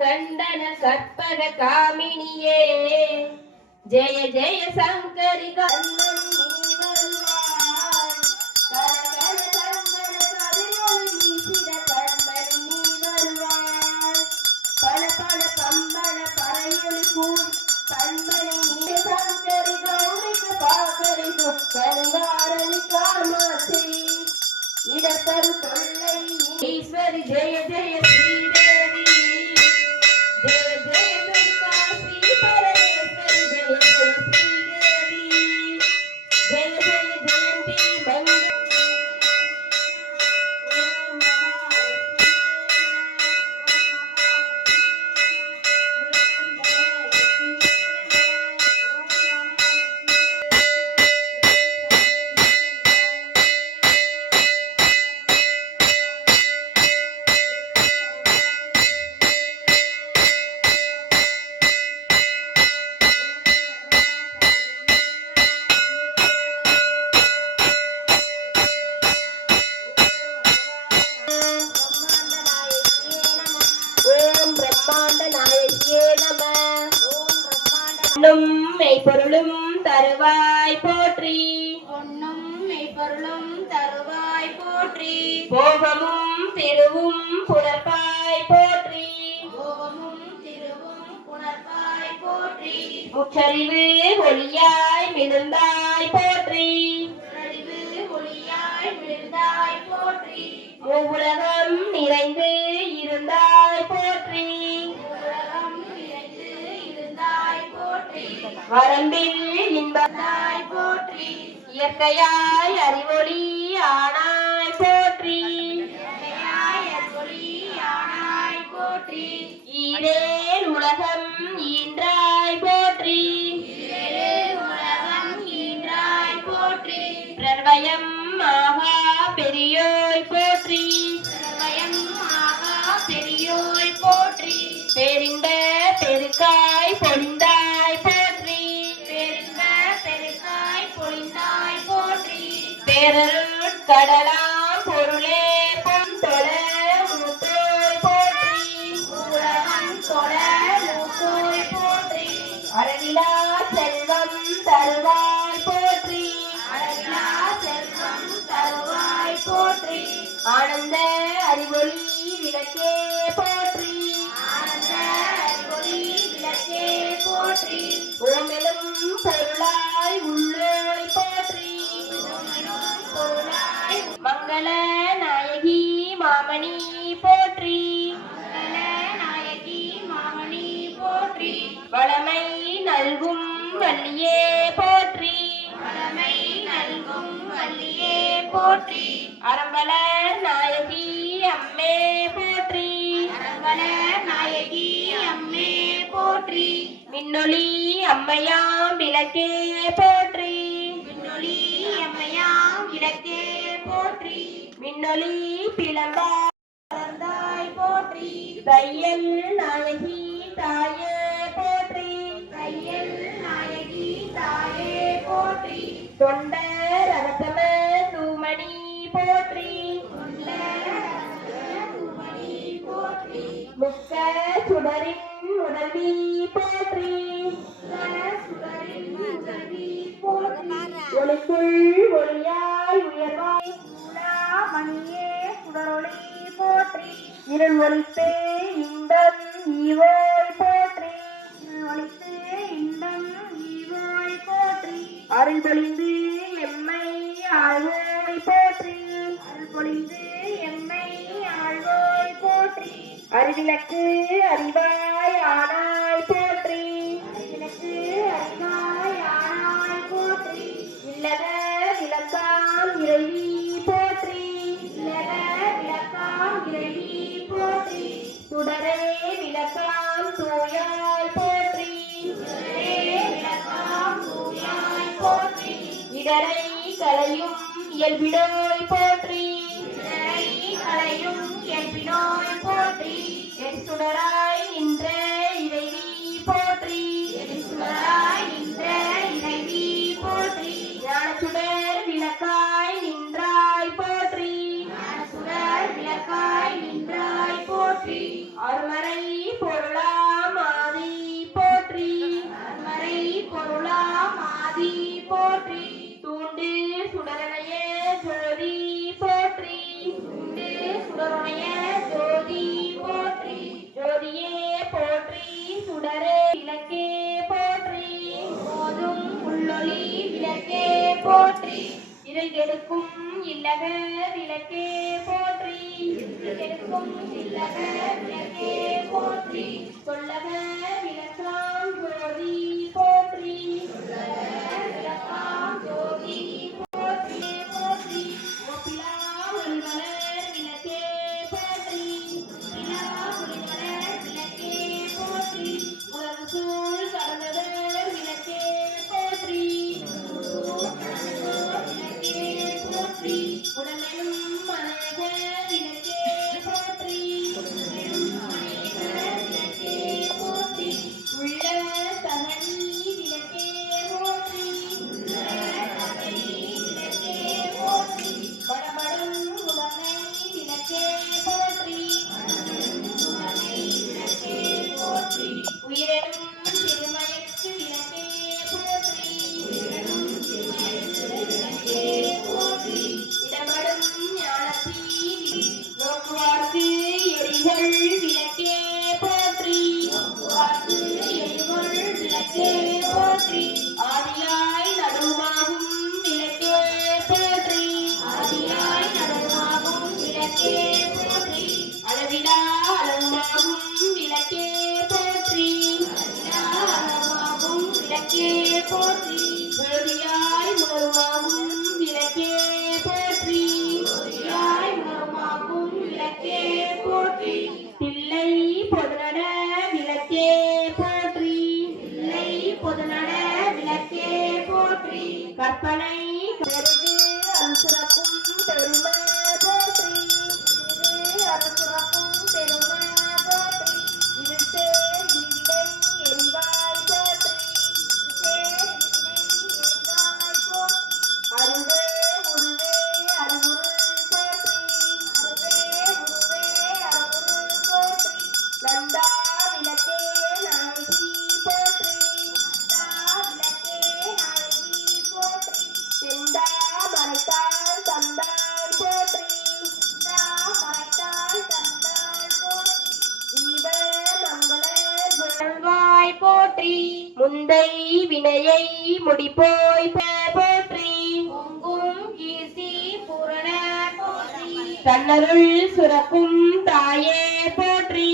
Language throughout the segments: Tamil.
கண்டன கற்பக காமினியே ஜெய ஜெய சங்கரி கண்ணன் மெய்ப்பொருளும் தருவாய் போற்றி. பொன்னும் மெய்ப்பொருளும் தருவாய் போற்றி. போகமும் திருவும் புணர்ப்பாய் போற்றி. போகமும் திருவும் புணர்வாய் போற்றி. முற்றறிவு ஒளியாய் மிகுந்தாய் போற்றி. அறிவு ஒளியாய் விழுந்தாய் போற்றி. மூவுலகம் நிறைந்து வரம்பில் இன்பத்தாய் போற்றி இயற்கையாய் அறிவொளி ஆனாய் போற்றி. இயற்கையாய் அருளி ஆனாய் போற்றி. ஈரேல் உலகம் ஈன்றாய் போற்றி. உலகம் ஈன்றாய் போற்றி. பிரபயம் ஆகா பெரியோய் விளக்கே போற்றி. ஆனந்த விளக்கே போற்றி. ஓமெலும் பொருளாய் உள்ளோய் போற்றி. பொருளாய் மங்கள நாயகி மாமணி போற்றி. நாயகி மாமணி போற்றி. வளமை நல்கும் வள்ளியே போற்றி. வளமை நல்கும் வள்ளியே போற்றி. நாயகி அம்மே போற்றி. அரங்கல நாயகி அம்மே போற்றி. மின்னொளி அம்மையாம் விளக்கே போற்றி. விண்ணொளி அம்மையாம் விளக்கே போற்றி. மின்னொளி பிளம்பா வளர்ந்தாய் போற்றி. தையல் நாயகி தாயே போற்றி. தையல் நாயகி தாயே போற்றி. தொண்ட முதல்வி போற்றி. ஒளிக்குள் ஒளியாய் உயர்வாய் மணியே சுடரொளி போற்றி. இருள் ஒளித்தே இன்பம் ஈவோய் போற்றி. ஒளித்து இன்பம் ஈவோய் போற்றி. அருள் பொழிந்து எம்மை ஆழ்வோய் போற்றி. அருள் பொழிந்து எம்மை ஆழ்வோய் போற்றி. அறிவிலக்கு அறிவாய் அரியானாய் போற்றி. அகிலக்கு அரியாய் ஆனாய் போற்றி. இல்லத விளக்காம் இறைவி போற்றி. இல்லத விளக்காம் இறைவி போற்றி. சுடரே விளக்காம் தூயாய் போற்றி. சுடரே விளக்காம் தூயாய் போற்றி. இடரை கலையும் இயல்பிடோய் போற்றி. இடரை கலையும் இயல்பிடோய் போற்றி. என் சுடரா எழுக்கும் இல்லக விளக்கே போற்றி. எழுக்கும் இல்லக விளக்கே போற்றி. சொல்லக போற்றி முந்தை வினையை முடிப்போய் போற்றி. பொங்கும் ஈசி பூரண தன்னருள் சுரக்கும் தாயே போற்றி.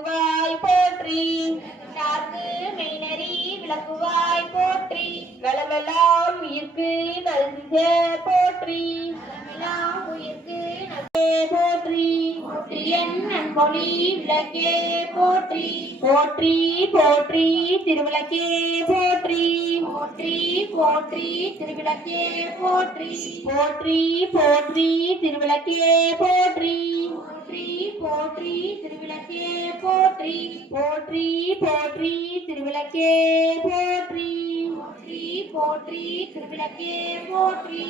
விளக்குவாய் போற்றி. சார்ந்து மெய்நறி விளக்குவாய் போற்றி. நலமெல்லாம் உயிர்க்கு நல்க போற்றி. நலமெல்லாம் உயிர்க்கு நல்கே போற்றி. என் நன்பொழி விளக்கே போற்றி. போற்றி போற்றி திருவிளக்கே போற்றி. போற்றி போற்றி திருவிளக்கே போற்றி. போற்றி போற்றி திருவிளக்கே போற்றி. போற்றி போற்றி திருவிளக்கே போற்றி போற்றி போற்றி திருவிளக்கே போற்றி. போற்றி போற்றி திருவிளக்கே போற்றி.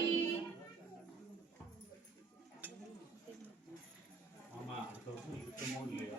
ஆமா அடுத்த இருக்குமோ இல்லையா?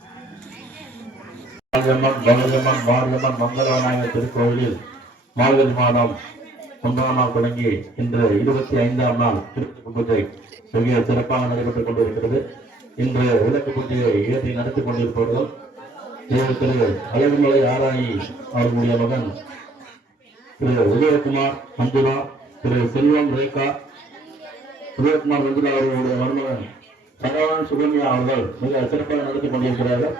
மாரியம்மன் கௌரியம்மன் மாரியம்மன் மங்களவநாயகர் திருக்கோவிலில் மார்கழி மாதம் ஒன்றாம் நாள் தொடங்கி இன்று இருபத்தி ஐந்தாம் நாள் திருப்பதி பூஜை மிக சிறப்பாக நடைபெற்றுக் கொண்டிருக்கிறது. இன்று விளக்கு பூஜையை ஏற்றி நடத்தி கொண்டிருப்பவர்கள் திரு திரு அழகுமலை ஆராயி அவர்களுடைய மகன் திரு உதயகுமார் மஞ்சுளா திரு செல்வம் ரேகா உதயகுமார் மஞ்சுளா அவர்களுடைய மருமகன் சரவணன் சுகன்யா அவர்கள் மிக சிறப்பாக நடத்தி கொண்டிருக்கிறார்கள்.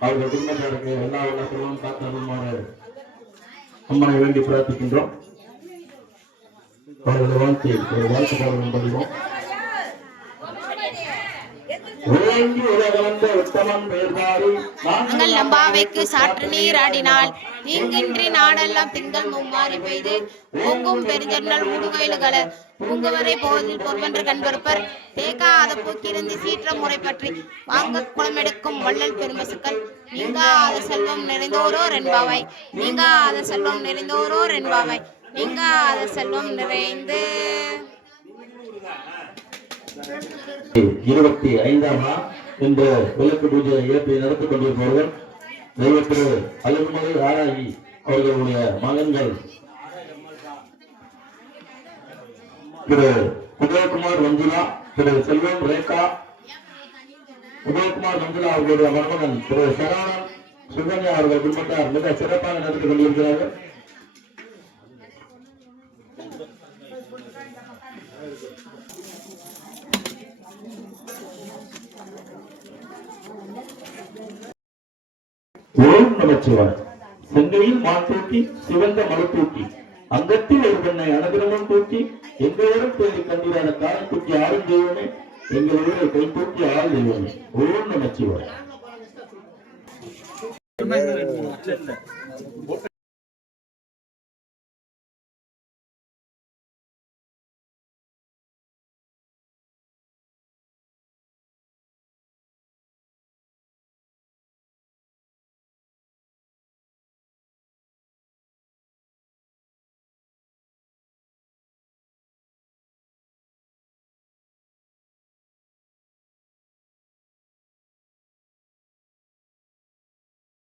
அவருடைய குடும்பத்தாருக்கு எல்லா உள்ள செல்வம் அருள்மாறு அம்மனை வேண்டி பிரார்த்திக்கின்றோம். அவர்களை வாழ்த்தி ஒரு வாழ்த்து பாடலும் பதிவோம் ஓங்கி உலகளந்த நாங்கள் நம்பாவைக்கு சாற்று நீர் ஆடினால் தீங்கின்றி நாடெல்லாம் திங்கள் மும்மாறி பெய்து ஓங்கும் பெருஞ்சன்னல் ஊடுகயிலுகள. பூங்குவரை போதில் கண்பருப்பர் கண்பொறுப்பர். தேக்காத பூக்கிருந்து சீற்ற முறை பற்றி வாங்க குளமெடுக்கும் வள்ளல் பெருமசுக்கள். நீங்காத செல்வம் நிறைந்தோரோர் நீங்கா நீங்காத செல்வம் நிறைந்தோரோர் என்பாவாய் நீங்காத செல்வம் நிறைந்து. இருபத்தி ஐந்தாம் நாள் இன்று விளக்கு பூஜை ஏற்றி நடத்தி கொண்டிருப்பவர்கள் தெய்வ திரு அழகுமலை ஆராயி அவர்களுடைய மகன்கள் திரு உதயகுமார் மஞ்சுளா திரு செல்வம் ரேகா உதயகுமார் மஞ்சுளா அவர்களுடைய மருமகன் திரு சரவணன் சுகன்யா அவர்கள் குடும்பத்தார் மிக சிறப்பாக நடத்தி கொண்டிருக்கிறார்கள். ஓம் நமச்சிவாய். செங்கையில் மான் தூக்கி சிவந்த மலை தூக்கி. அங்கத்தில் ஒரு பெண்ணை அனதிரமும் தூக்கி எங்கேயும் தேடி கண்டிராத காலம் தூக்கி ஆளும் தெய்வமே எங்கள் ஊரை கை தூக்கி ஆள் தெய்வமே. ஓம் நமச்சிவாய்.